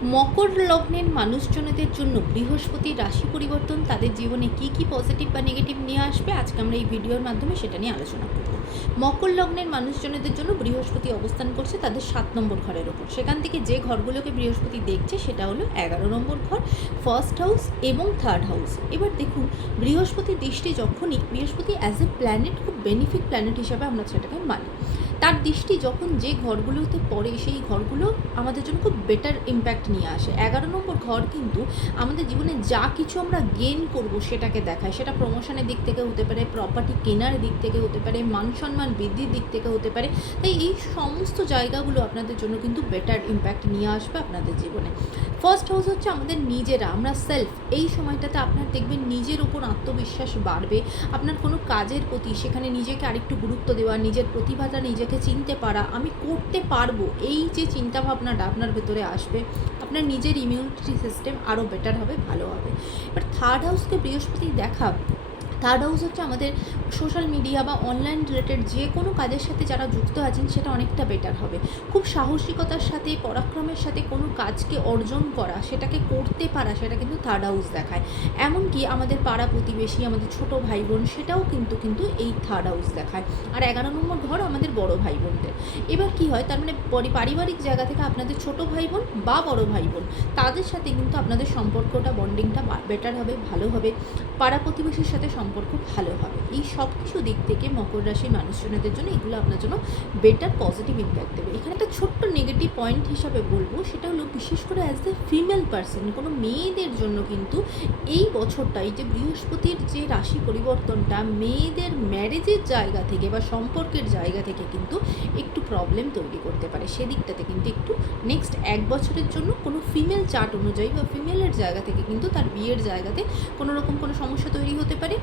মকর লগ্নের মানুষজনদের জন্য বৃহস্পতির রাশি পরিবর্তন তাদের জীবনে কি কি পজিটিভ বা নেগেটিভ নিয়ে আসবে, আজকে আমরা এই ভিডিওর মাধ্যমে সেটা নিয়ে আলোচনা করব। মকর লগ্নের মানুষজনদের জন্য বৃহস্পতি অবস্থান করছে তাদের 7 নম্বর ঘরের ওপর। সেখান থেকে যে ঘরগুলোকে বৃহস্পতি দেখছে সেটা হলো 11 নম্বর ঘর, ফার্স্ট হাউস এবং থার্ড হাউস। এবার দেখুন, বৃহস্পতির দৃষ্টি যখনই, বৃহস্পতি অ্যাজ এ প্ল্যানেট খুব বেনিফিক প্ল্যানেট হিসাবে আমরা সেটাকে মানি। তার দৃষ্টি যখন যে ঘরগুলোতে পড়ে সেই ঘরগুলো আমাদের জন্য খুব বেটার ইম্প্যাক্ট নিয়ে আসে। 11 নম্বর ঘর কিন্তু আমাদের জীবনে যা কিছু আমরা গেন করব সেটাকে দেখায়। সেটা প্রমোশনের দিক থেকে হতে পারে, প্রপার্টি কেনার দিক থেকে হতে পারে, মান সম্মান বৃদ্ধির দিক থেকে হতে পারে। তাই এই সমস্ত জায়গাগুলো আপনাদের জন্য কিন্তু বেটার ইম্প্যাক্ট নিয়ে আসবে আপনাদের জীবনে। ফার্স্ট হাউস হচ্ছে আমাদের নিজেরা, আমরা সেলফ। এই সময়টাতে আপনার দেখবেন নিজের উপর আত্মবিশ্বাস বাড়বে। আপনার কোনো কাজের প্রতি সেখানে নিজেকে আরেকটু গুরুত্ব দেওয়া, নিজের প্রতিভাটা নিজেকে চিনতে পারা, আমি করতে পারবো, এই যে চিন্তাভাবনাটা আপনার ভেতরে আসবে, আপনার নিজের ইমিউনিটি সিস্টেম আরও বেটার হবে, ভালো হবে। এবার থার্ড হাউসকে বৃহস্পতি দেখা, থার্ড হাউস হচ্ছে আমাদের সোশ্যাল মিডিয়া বা অনলাইন রিলেটেড যে কোনো কাজের সাথে যারা যুক্ত আছেন সেটা অনেকটা বেটার হবে। খুব সাহসিকতার সাথে, পরাক্রমের সাথে কোনো কাজকে অর্জন করা, সেটাকে করতে পারা, সেটা কিন্তু থার্ড হাউস দেখায়। এমনকি আমাদের পাড়া প্রতিবেশী, আমাদের ছোটো ভাই বোন, সেটাও কিন্তু এই থার্ড হাউস দেখায়। আর 11 নম্বর ঘর আমাদের বড় ভাই বোনদের। এবার কি হয়, তার মানে পারিবারিক জায়গা থেকে আপনাদের ছোটো ভাই বোন বা বড় ভাই বোন, তাদের সাথে কিন্তু আপনাদের সম্পর্কটা, বন্ডিংটা বেটার হবে, ভালো হবে। পাড়া প্রতিবেশীর সাথে সম্পর্ক ভালো হবে। এই সব কিছু দিক থেকে মকর রাশির মানুষজনদের জন্য এগুলো আপনার জন্য বেটার পজিটিভ ইম্প্যাক্ট দেবে। এখানে একটা ছোট্ট নেগেটিভ পয়েন্ট হিসাবে বলবো, সেটা হলো বিশেষ করে অ্যাজ এ ফিমেল পার্সন, কোনো মেয়েদের জন্য কিন্তু এই বছরটাই যে বৃহস্পতির যে রাশি পরিবর্তনটা, মেয়েদের ম্যারেজের জায়গা থেকে বা সম্পর্কের জায়গা থেকে কিন্তু একটু প্রবলেম তৈরি করতে পারে। সেদিকটাতে কিন্তু একটু নেক্সট 1 বছরের জন্য কোনো ফিমেল চার্ট অনুযায়ী বা ফিমেলের জায়গা থেকে কিন্তু তার বিয়ের জায়গাতে কোনো রকম কোনো সমস্যা তৈরি হতে পারে।